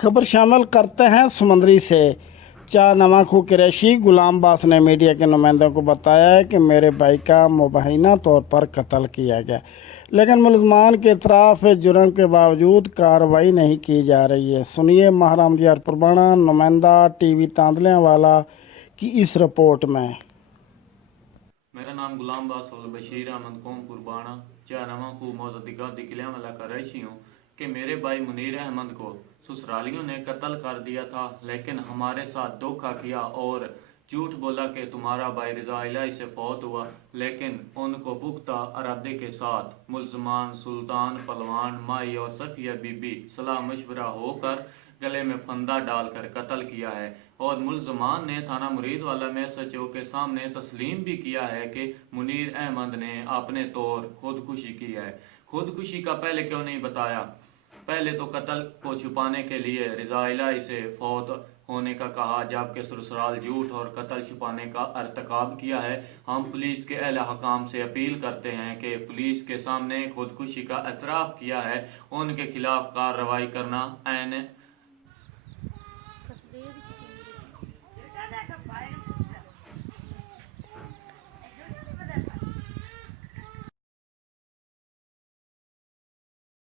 खबर शामिल करते हैं समंदरी से। नवाखू कुरैशी गुलाम अब्बास ने मीडिया के नुमाइंदों को बताया है कि मेरे भाई का मुबैना तौर पर कत्ल किया गया, लेकिन मुलजमान के इतराफ जुर्म के बावजूद कार्रवाई नहीं की जा रही है। सुनिए महराम दियार पुरबाना नुमाइंदा टीवी तांदलियां वाला की इस रिपोर्ट में। मेरा नाम गुलाम अब्बास बशीर अहमद कौम पुरबाना नवाखू मौजूदा दिकलियां वाला कुरैशी हूँ कि मेरे भाई मुनीर अहमद को ससुरालियों ने कत्ल कर दिया था, लेकिन हमारे साथ धोखा किया और झूठ बोला कि तुम्हारा भाई रज़ा इलाही से फौत हुआ, लेकिन उनको पुख्ता इरादे के साथ मुल्ज़मान सुल्तान पलवान माई और सफिया बीबी सलाह मशवरा होकर गले में फंदा डालकर कत्ल किया है। और मुल्ज़मान ने थाना मुरीदवाला में SHO के सामने तस्लीम भी किया है कि मुनीर अहमद ने अपने तौर खुदकुशी की है। खुदकुशी का पहले क्यों नहीं बताया? पहले तो कत्ल को छुपाने के लिए रज़ा इलाही से फौत होने का कहा, जबकि ससुराल झूठ और कत्ल छुपाने का अर्तकाब किया है। हम पुलिस के अहले हकाम से अपील करते हैं कि पुलिस के सामने खुदकुशी का एतराफ़ किया है, उनके खिलाफ कार्रवाई करना ऐन